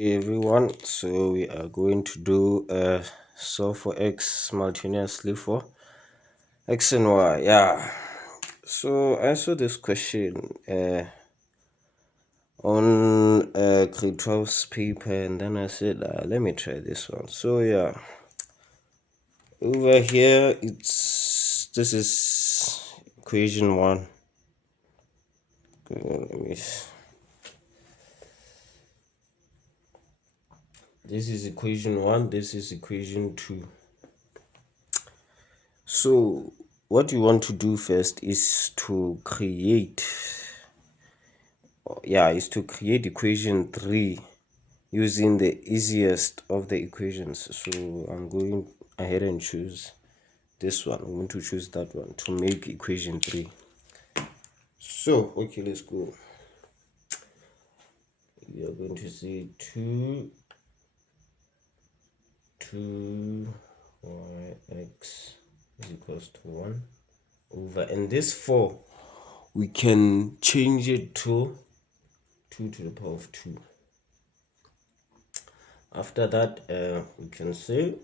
Hey everyone, so we are going to do solve for x simultaneously for x and y. Yeah, so I saw this question on grade 12's paper, and then I said let me try this one. So yeah, over here this is equation 1. This is equation 1, this is equation 2. So what you want to do first is to create equation 3 using the easiest of the equations. So I'm going ahead and choose this one. I'm going to choose that one to make equation 3. So okay, let's go. We are going to say 2 yx is equals to 1 over, and this 4 we can change it to 2 to the power of 2. After that, we can say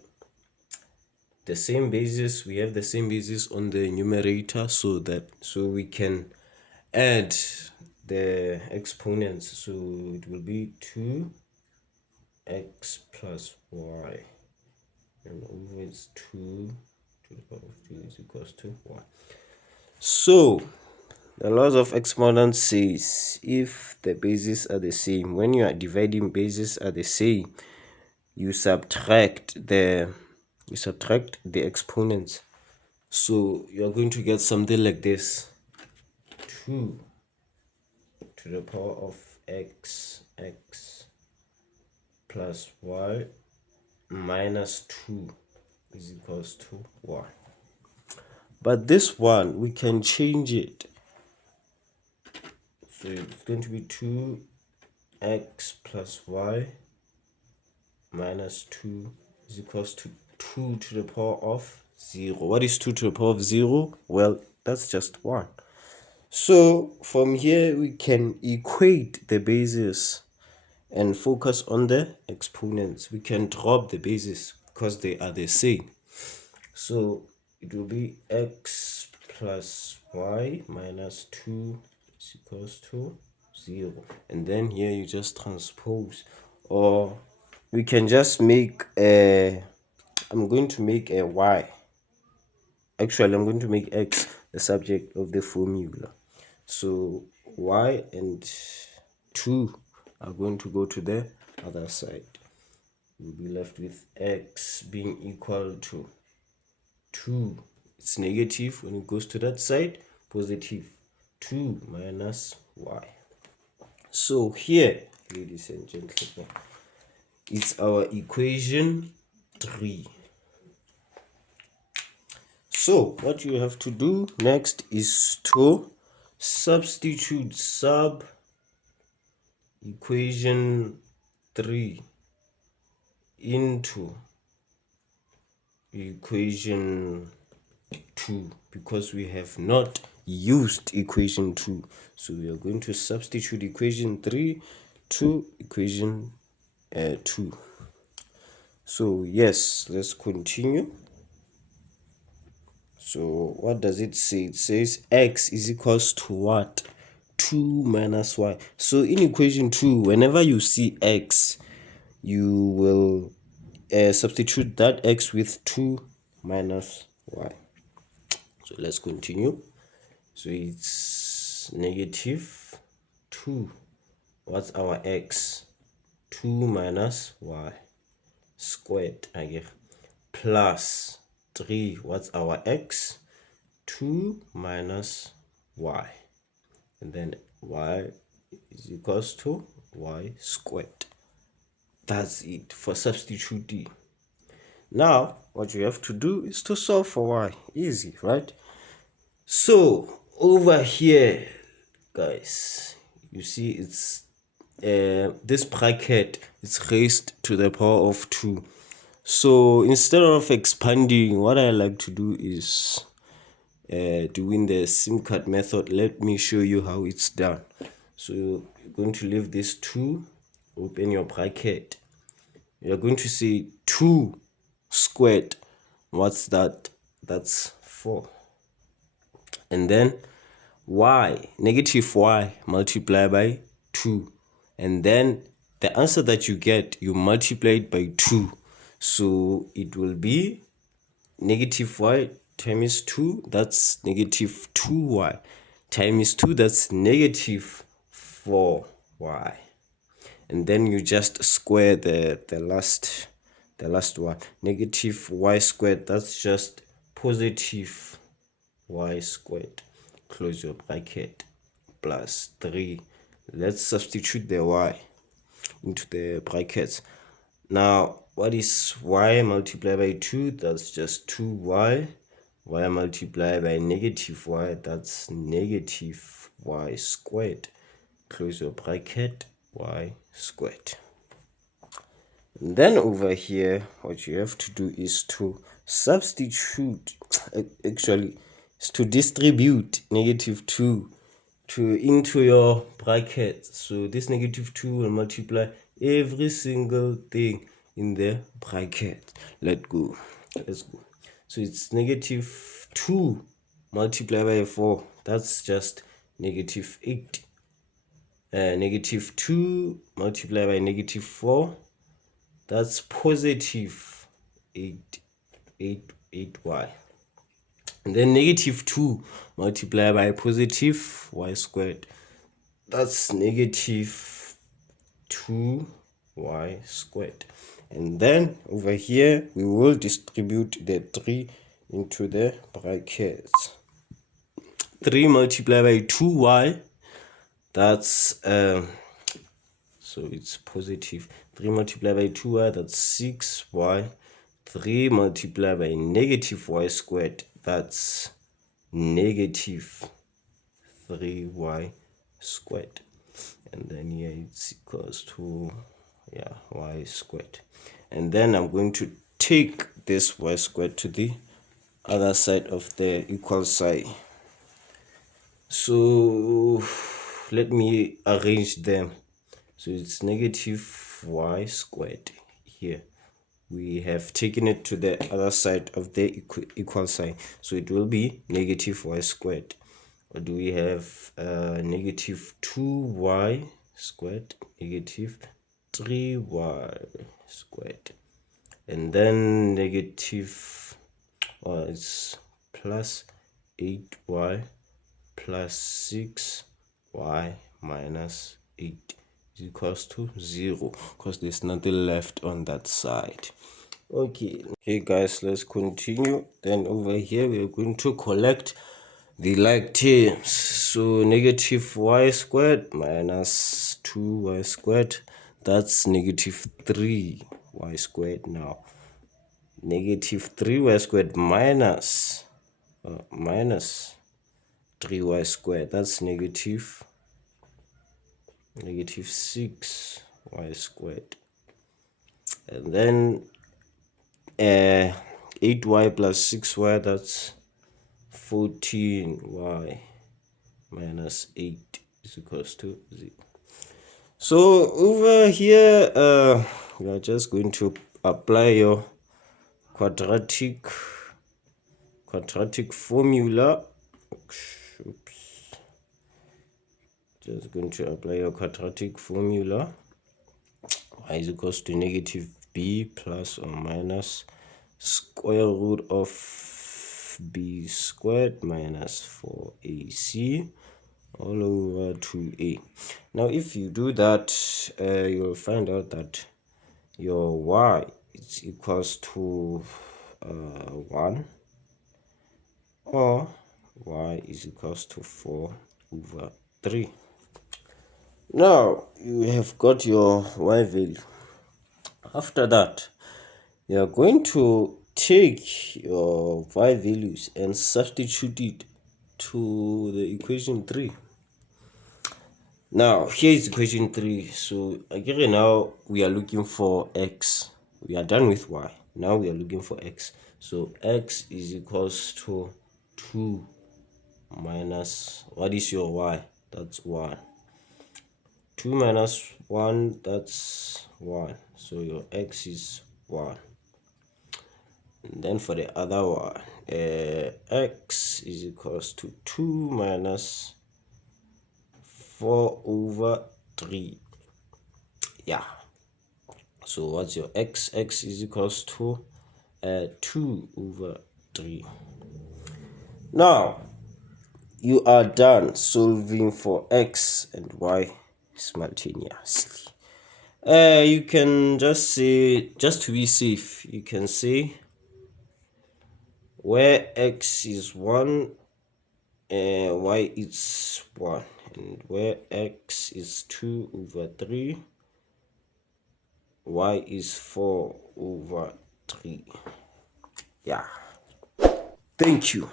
the same basis. We have the same basis on the numerator, so we can add the exponents. So it will be 2x plus y, and over it's 2 to the power of 2 is equals to 1. So the laws of exponents says if the bases are the same, when you are dividing, bases are the same, you subtract the exponents. So you are going to get something like this: 2 to the power of x plus y minus 2 is equals to 1. But this one we can change it, so it's going to be 2x plus y minus 2 is equals to 2 to the power of 0. What is 2 to the power of 0? Well, that's just 1. So from here we can equate the bases and focus on the exponents. We can drop the bases because they are the same. So it will be x plus y minus 2 is equals to 0. And then here you just transpose, or we can just make I'm going to make a y. Actually, I'm going to make x the subject of the formula. So y and 2 are going to go to the other side. We'll be left with x being equal to 2. It's negative when it goes to that side, positive 2 minus y. So here, ladies and gentlemen, it's our equation 3. So what you have to do next is to substitute equation 3 into equation 2, because we have not used equation 2. So we are going to substitute equation 3 to equation 2. So yes, let's continue. So what does it say? It says x is equals to what? 2 minus y. So in equation 2, whenever you see x, you will substitute that x with 2 minus y. So let's continue. So it's negative 2. What's our x? 2 minus y squared again, plus 3. What's our x? 2 minus y, and then y is equals to y squared. That's it for substituting. Now what you have to do is to solve for y. Easy, right? So over here, guys, you see it's this bracket is raised to the power of 2. So instead of expanding, what I like to do is doing the SIM card method. Let me show you how it's done. So you're going to leave this 2 open your bracket. You're going to say 2 squared. What's that? That's 4. And then y, negative y, multiply by 2. And then the answer that you get, you multiply it by 2. So it will be negative y times 2, that's negative 2y, times 2, that's negative 4y. And then you just square the last one. Negative y squared, that's just positive y squared. Close your bracket. Plus 3. Let's substitute the y into the brackets. Now, what is y multiplied by 2? That's just 2y. Y multiplied by negative y, that's negative y squared. Close your bracket, y squared. And then over here, what you have to do is to substitute, actually, is to distribute negative 2 into your bracket. So this negative 2 will multiply every single thing in the bracket. Let's go. So it's negative 2 multiplied by 4. That's just negative 8. Negative 2 multiplied by negative 4. That's positive 8y. And then negative 2 multiplied by positive y squared. That's negative 2y squared. And then over here, we will distribute the 3 into the brackets. 3 multiplied by 2y, that's so it's positive. 3 multiplied by 2y, that's 6y. 3 multiplied by negative y squared, that's negative 3y squared. And then here it's equals to y squared. And then I'm going to take this y squared to the other side of the equal sign. So let me arrange them. So it's negative y squared here. We have taken it to the other side of the equal sign. So it will be negative y squared. Or do we have negative 2y squared, negative 3y squared. And then negative, it's plus 8y plus 6y minus 8 is equals to 0, because there's nothing left on that side. Okay guys, let's continue. Then over here we are going to collect the like terms. So negative y squared minus 2y squared, that's negative 3y squared. Now negative 3y squared minus 3y squared, that's negative 6y squared. And then 8y plus 6y, that's 14y minus 8 is equals to 0. So over here we are just going to apply your quadratic formula. Just going to apply your quadratic formula. Y is equals to negative b plus or minus square root of b squared minus 4ac all over 2a. Now if you do that, you'll find out that your y is equals to 1, or y is equals to 4 over 3. Now you have got your y value. After that, you are going to take your y values and substitute it to the equation 3. Now here is equation 3. So again, now we are looking for x. We are done with y. Now we are looking for x. So x is equals to 2 minus, what is your y? That's 1. 2 minus 1, that's 1. So your x is 1. And then for the other one, x is equals to 2 minus 4 over 3. Yeah. So what's your x? X is equals to 2 over 3. Now, you are done solving for x and y simultaneously. You can just say, just to be safe, you can say where x is 1, y is 1, and where x is 2 over 3, y is 4 over 3. Yeah. Thank you.